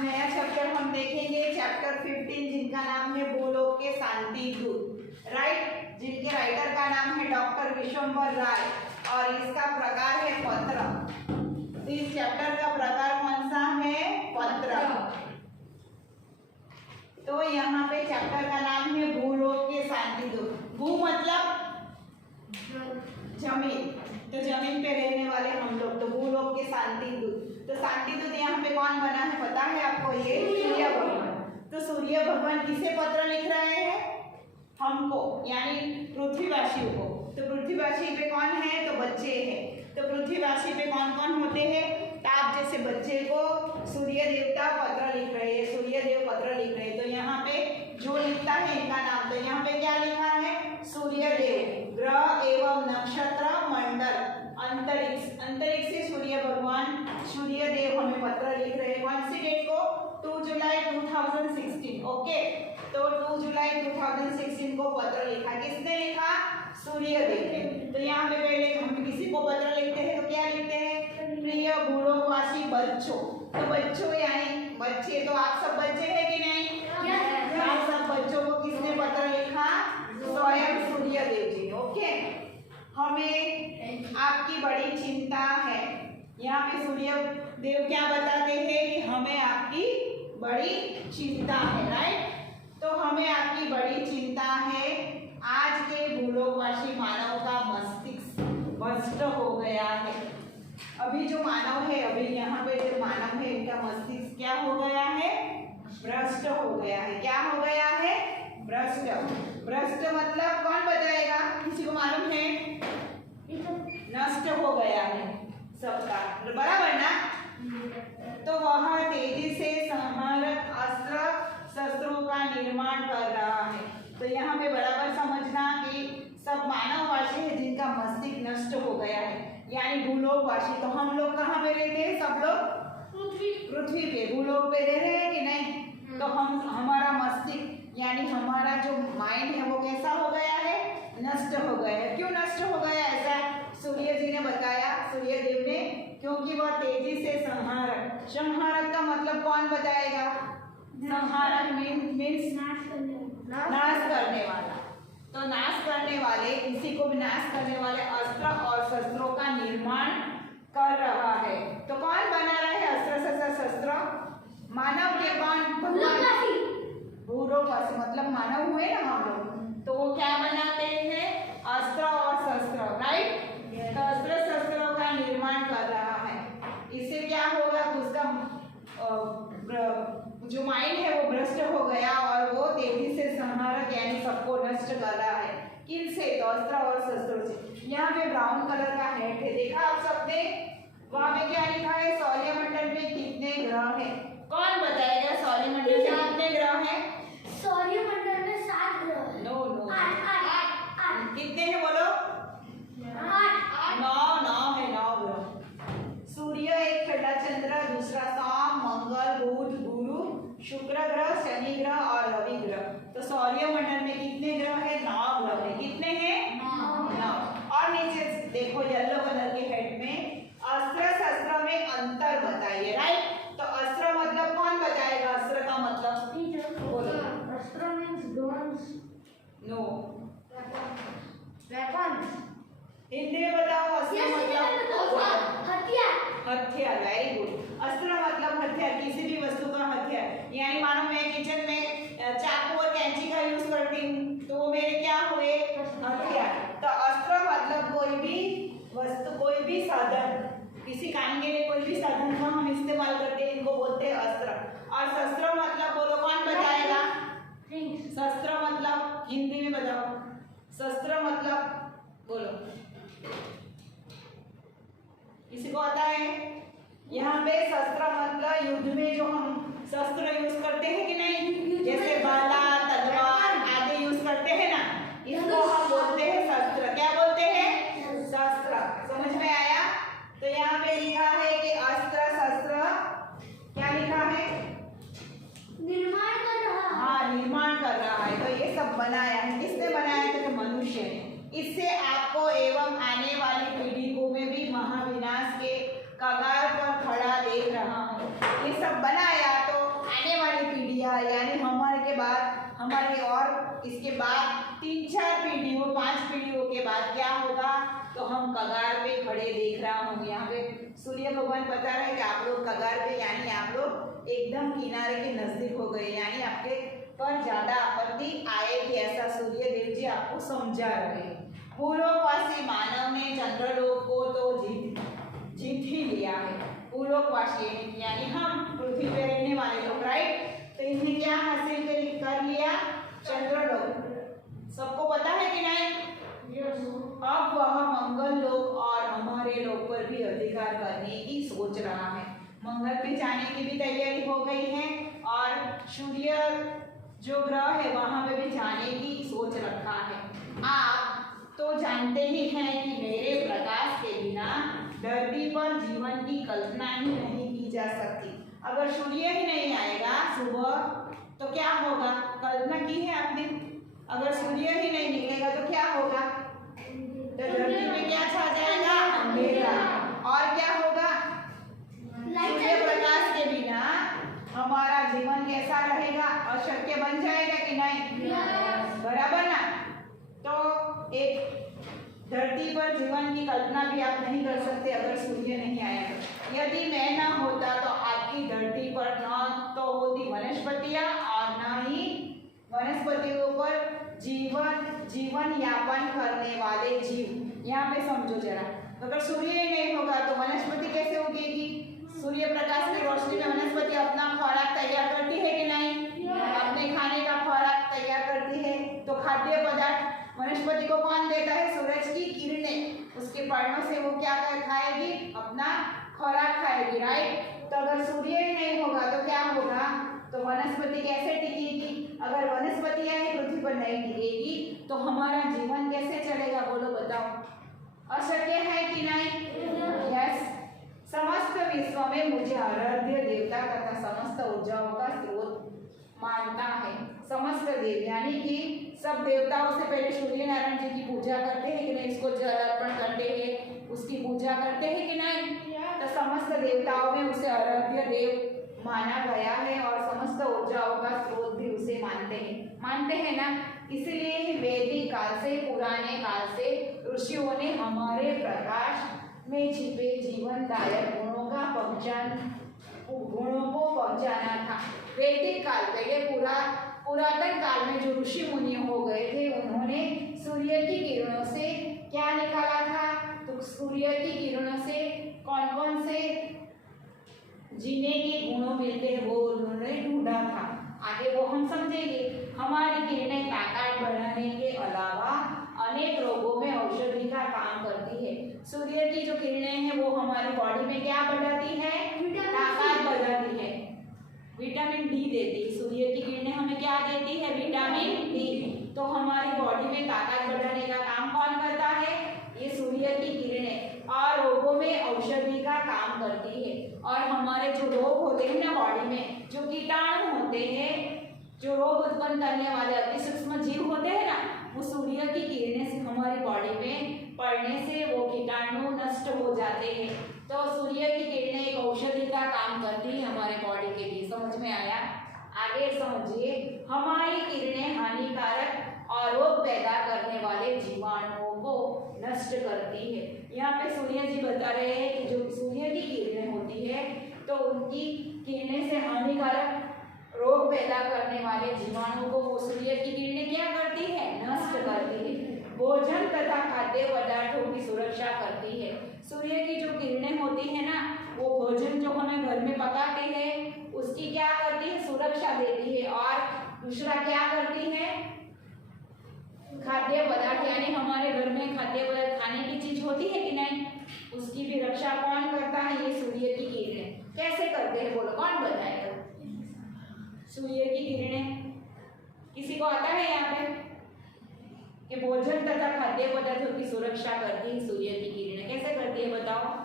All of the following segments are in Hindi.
आज नया चैप्टर हम देखेंगे, चैप्टर 15, जिनका नाम है भूलोक के शांति दूत, राइट, जिनके राइटर का नाम है डॉक्टर विश्वंभर राय और इसका प्रकार है पत्र। इस चैप्टर का प्रकार कौन सा है? पत्र। तो यहाँ पे चैप्टर का नाम है भूलोक के शांति दूत। भू मतलब जमीन, तो जमीन पे रहने वाले हम लोग, तो भूलोक के शांति दूत। तो शांति दूत यहाँ पे कौन बना है पता है आपको? ये सूर्य भगवान। तो सूर्य भगवान किसे पत्र लिख रहे हैं? हमको, यानी पृथ्वीवासियों को। तो पृथ्वीवासी पे कौन है? तो बच्चे हैं। तो पृथ्वीवासी पे कौन कौन होते हैं? ताप जैसे बच्चे को सूर्य देवता पत्र लिख रहे हैं, सूर्य देव पत्र लिख रहे हैं। तो यहाँ पे जो लिखता है इनका नाम, तो यहाँ पे क्या लिखा है? सूर्य देव, ग्रह एवं नक्षत्र मंडल, अंतरिक्ष, अंतरिक्ष से सूर्य भगवान, सूर्य देव हमें पत्र लिख रहे हैं। कौन सी डेट को? 2 जुलाई 2016। ओके, तो 2 जुलाई 2016 को पत्र लिखा। किसने लिखा? सूर्य देव ने। तो यहाँ पे पहले हम किसी को पत्र लिखते हैं तो क्या लिखते हैं? प्रिय भूलोकवासी बच्चों। तो बच्चों यानी बच्चे, तो आप सब बच्चे हैं कि नहीं? आप सब बच्चों को किसने पत्र लिखा? स्वयं सूर्य देव जी। ओके, हमें आपकी बड़ी चिंता है। यहाँ पे सूर्य देव क्या बताते हैं कि हमें आपकी बड़ी चिंता है, राइट। तो हमें आपकी बड़ी चिंता है। आज के भूलोकवासी मानव का मस्तिष्क भ्रष्ट हो गया है। अभी जो मानव है, अभी यहाँ पे जो मानव है, इनका मस्तिष्क क्या हो गया है? भ्रष्ट हो गया है। क्या हो गया है? भ्रष्ट। भ्रष्ट मतलब कौन बताएगा? किसी को मालूम है? नष्ट हो गया है सबका, बराबर ना। तो वह तेजी से संहारक अस्त्र शस्त्रों का निर्माण कर रहा है। तो यहाँ पे बराबर समझना कि सब मानववासी है जिनका मस्तिष्क नष्ट हो गया है, यानी भूलोकवासी। तो हम लोग कहाँ पे रहते हैं? सब लोग पृथ्वी पे, भूलोक पे रह रहे हैं कि नहीं? तो हम, हमारा मस्तिष्क यानी हमारा जो माइंड है वो कैसा हो गया है? नष्ट हो गया है। क्यों नष्ट हो गया? ऐसा सूर्य जी ने बताया, सूर्य देव ने, क्योंकि वह तेजी से संहारक, संहारक का मतलब कौन बताएगा? संहारक मीन्स नाश करने वाला। तो नाश करने वाले, किसी को भी नाश करने वाले अस्त्र और शस्त्रों का निर्माण कर रहा है। तो कौन बना रहा है अस्त्र शस्त्र? मानव के कौन? भगवान। भूलोकवासी मतलब मानव हुए ना हम लोग, तो वो क्या बनाते हैं? अस्त्र और शस्त्र, राइट। तो अस्त्र शस्त्रों का निर्माण कर रहा है। इससे क्या होगा? उसका जो माइंड है वो भ्रष्ट हो गया और वो तेजी से संहारक यानी सबको नष्ट कर रहा है। किनसे? तो अस्त्र और शस्त्रों से। यहाँ पे ब्राउन कलर का हेड है, देखा आप सबने? वहाँ पे क्या लिखा है? सौरमंडल में कितने ग्रह हैं? कौन बताएगा सौरमंडल में कितने ग्रह हैं? सौरमंडल में 7 ग्रह। नो, 8 कितने हैं बोलो? 9 है, 9 ग्रह। सूर्य एक छठा चंद्र, दूसरा सोम, मंगल, बुध, गुरु, शुक्र ग्रह, शनि ग्रह और रवि ग्रह। तो सौरमंडल में कितने ग्रह है? 9 ग्रह है। कितने हैं? 9। और नीचे देखो येलो कलर के हेड में अस्त्र शस्त्र में अंतर बताइए, राइट। तो अस्त्र मतलब कौन बताएगा? अस्त्र का मतलब बोलो। अस्त्र means guns, no, weapons। Hindi में बताओ। अस्त्र मतलब हथियार। हथियार, वेरी गुड। अस्त्र मतलब हथियार, किसी भी वस्तु का हथियार। यानी मानो मैं किचन में चाकू और कैंची का यूज करती हूँ, तो वो मेरे क्या हुए? हथियार। तो अस्त्र मतलब कोई भी वस्तु, कोई भी साधन, किसी काम के लिए कोई भी साधन का हम इस्तेमाल करते हैं, इनको बोलते हैं अस्त्र। और शस्त्र मतलब बोलो, कौन बताएगा? शस्त्र मतलब हिंदी में बताओ। शस्त्र मतलब बोलो, किसी को आता है? यहाँ पे शस्त्र मतलब युद्ध में जो हम शस्त्र यूज करते हैं कि नहीं, जैसे भाला, तलवार आदि यूज करते हैं ना, इसको हम बोलते हैं शस्त्र। क्या बोलते हैं? शस्त्र। समझ में आया? तो यहाँ पे लिखा है कि अस्त्र शस्त्र क्या लिखा है? निर्माण कर रहा है। हाँ, निर्माण कर रहा है। तो ये सब बनाया है, किसने बनाया था? तो मनुष्य ने। इससे आपको एवं आने वाली पीढ़ी को में भी महाविनाश के कगार पर खड़ा देख रहा हूँ। ये सब बनाया तो इसके बाद 3-4 पीढ़ियों 5 पीढ़ियों के बाद क्या होगा, तो हम कगार पे खड़े देख रहा हूँ। यहाँ पे सूर्य भगवान बता रहे हैं कि आप लोग कगार पे, यानी आप लोग एकदम किनारे के नजदीक हो गए, यानी आपके पर ज्यादा आपत्ति आएगी, ऐसा सूर्य देव जी आपको समझा रहे हैं। भूलोकवासी मानव ने चंद्रलोक को तो जीत ही लिया है। भूलोकवासी यानी हम पृथ्वी पे रहने वाले लोग, राइट। तो इन्हें क्या हासिल कर लिया, चंद्रलोक। सबको पता है कि नहीं? अब वह मंगल लोक और हमारे लोक पर भी अधिकार करने की सोच रहा है। मंगल पे जाने की भी तैयारी हो गई है और सूर्य जो ग्रह है वहां पे भी जाने की सोच रखा है। आप तो जानते ही हैं कि मेरे प्रकाश के बिना धरती पर जीवन की कल्पना ही नहीं की जा सकती। अगर सूर्य ही नहीं आएगा सुबह तो क्या होगा, कल्पना की है आपने? अगर सूर्य ही नहीं निकलेगा तो क्या होगा, तो धरती में क्या छा जाएगा, अंधेरा। और क्या होगा, सूर्य प्रकाश के बिना हमारा जीवन कैसा रहेगा, अशक्य बन जाएगा कि नहीं? बराबर ना। तो एक धरती पर जीवन की कल्पना भी आप नहीं कर सकते अगर सूर्य नहीं आया तो। यदि मैं ना होता तो आपकी धरती पर न तो होती वनस्पतियां और न ही वनस्पतियों पर जीवन यापन करने वाले जीव। यहाँ पे समझो जरा, अगर सूर्य ही नहीं होगा तो वनस्पति कैसे उगेगी? सूर्य प्रकाश की रोशनी में वनस्पति अपना खुराक तैयार करती है कि नहीं? अपने खाने का खुराक तैयार करती है। तो खाद्य पदार्थ वनस्पति को कौन देता है? सूरज की किरणें। उसके पर्णों से वो क्या कर खाएगी, अपना खुराक खाएगी, राइट। तो अगर सूर्य ही नहीं होगा तो क्या होगा, तो वनस्पति कैसे टिकेगी? अगर वनस्पतियां ही पृथ्वी पर नहीं टिकेगी तो हमारा जीवन कैसे चलेगा, बोलो बताओ? अशक्य है कि नहीं? यस। समस्त विश्व में मुझे आराध्य देवता तथा समस्त ऊर्जाओं का स्रोत मानता है। समस्त देव यानी कि सब देवताओं से पहले सूर्य नारायण जी की पूजा करते हैं कि नहीं? इसको जल अर्पण करते हैं, उसकी पूजा करते हैं कि नहीं? तो समस्त देवताओं में उसे आराध्य देव माना गया है और समस्त ऊर्जाओं का स्रोत भी उसे मानते हैं ना। इसलिए ही वैदिक काल से, पुराने काल से ऋषियों ने हमारे प्रकाश में छिपे जीवनदायक गुणों को पहुंचाना था। वैदिक काल पहले पुरातन काल में जो ऋषि मुनि हो गए थे उन्होंने सूर्य की किरणों से क्या निकाला था, तो सूर्य की किरणों से कौन कौन से जीने के गुणों मिलते हैं वो उन्होंने ढूंढा था। आगे वो हम समझेंगे। हमारी किरणें ताकत बढ़ाने के अलावा अनेक रोगों में औषधि का काम करती है। सूर्य की जो किरणें हैं वो हमारी बॉडी में क्या बढ़ाती है, ताकत बढ़ाती है, विटामिन डी देती है। सूर्य की किरणें हमें क्या देती है, विटामिन डी। तो हमारी बॉडी में ताकत बढ़ाने का काम कौन करता है, ये सूर्य की किरणें। और रोगों में औषधि का काम करती है। और हमारे जो रोग होते हैं ना बॉडी में, जो कीटाणु होते हैं, जो रोग उत्पन्न करने वाले अति सूक्ष्म जीव होते हैं ना, वो सूर्य की किरणें से हमारी बॉडी में पड़ने से वो कीटाणु नष्ट हो जाते हैं। तो सूर्य की किरणें एक औषधि का काम करती है हमारे बॉडी के लिए। समझ में आया? आगे समझिए। हमारी किरणें हानिकारक और रोग पैदा करने वाले जीवाणुओं को नष्ट करती है। यहाँ पे सूर्य जी बता रहे हैं कि जो सूर्य की किरणें होती है तो उनकी किरणें से हानिकारक रोग पैदा करने वाले जीवाणुओं को वो सूर्य की किरणें क्या करती है, नष्ट करती है। भोजन तथा खाद्य पदार्थों की सुरक्षा करती है। सूर्य की जो किरणें होती है ना, वो भोजन जो हमें घर में पकाते हैं उसकी क्या करती है, सुरक्षा देती है। और दूसरा क्या करती है, खाद्य पदार्थ यानी हमारे घर में खाद्य पदार्थ खाने की चीज होती है कि नहीं, उसकी भी रक्षा कौन करता है, ये सूर्य की किरणें। कैसे करते हैं बोलो, कौन बताएगा? सूर्य की किरणें किसी को आता है यहाँ पे कि भोजन तथा खाद्य पदार्थों की सुरक्षा करती है सूर्य की किरणें। कैसे करती है बताओ?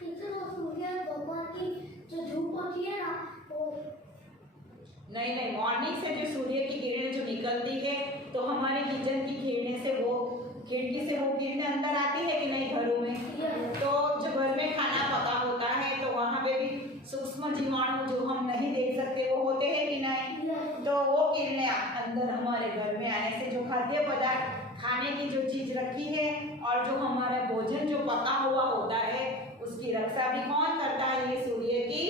सूर्य भगवान की जो धूप होती है ना, वो नहीं, मॉर्निंग से जो सूर्य की किरणें जो निकलती है तो हमारे किचन की किरणें से वो खिड़की से वो किरणें अंदर आती है कि नहीं घरों में। तो जो घर में खाना पका होता है तो वहाँ पे भी सूक्ष्म जीवाणु जो हम नहीं देख सकते वो होते हैं कि नहीं, तो वो किरणें अंदर हमारे घर में आने से जो खाद्य पदार्थ खाने की जो चीज रखी है और जो हमारा भोजन जो पका हुआ होता है उसकी रक्षा भी कौन करता है? ये सूर्य की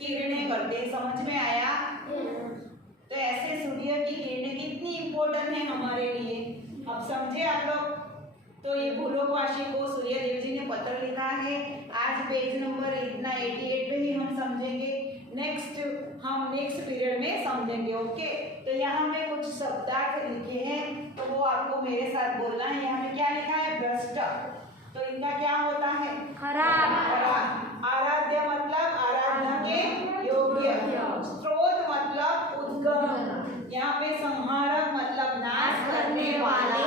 किरणें करते हैं। समझ में आया? तो ऐसे सूर्य की किरणें कितनी इम्पोर्टेंट है हमारे लिए, अब समझे आप लोग? तो ये भूलोकवासी को सूर्यदेव जी ने पत्र लिखा है। आज पेज नंबर इतना 88 पे ही हम समझेंगे, हम नेक्स्ट पीरियड में समझेंगे। ओके, तो यहाँ पे कुछ शब्दार्थ लिखे हैं तो वो आपको मेरे साथ बोलना है। यहाँ पे क्या लिखा है? भ्रष्ट, तो इनका क्या होता है? खराब। आराध्य मतलब आराधना के योग्य। स्रोत मतलब उद्गम। यहाँ पे संहारक मतलब नाश करने वाला।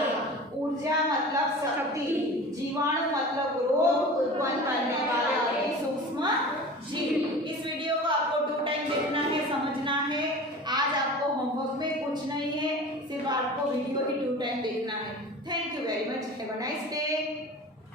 ऊर्जा मतलब शक्ति। जीवाणु मतलब रोग उत्पन्न करने वाले अति सूक्ष्म जीव। इस वीडियो को आपको 2 टाइम देखना है, समझना है। आज आपको होमवर्क में कुछ नहीं है, सिर्फ आपको वीडियो ही 2 टाइम देखना है। Thank you very much, have a nice day.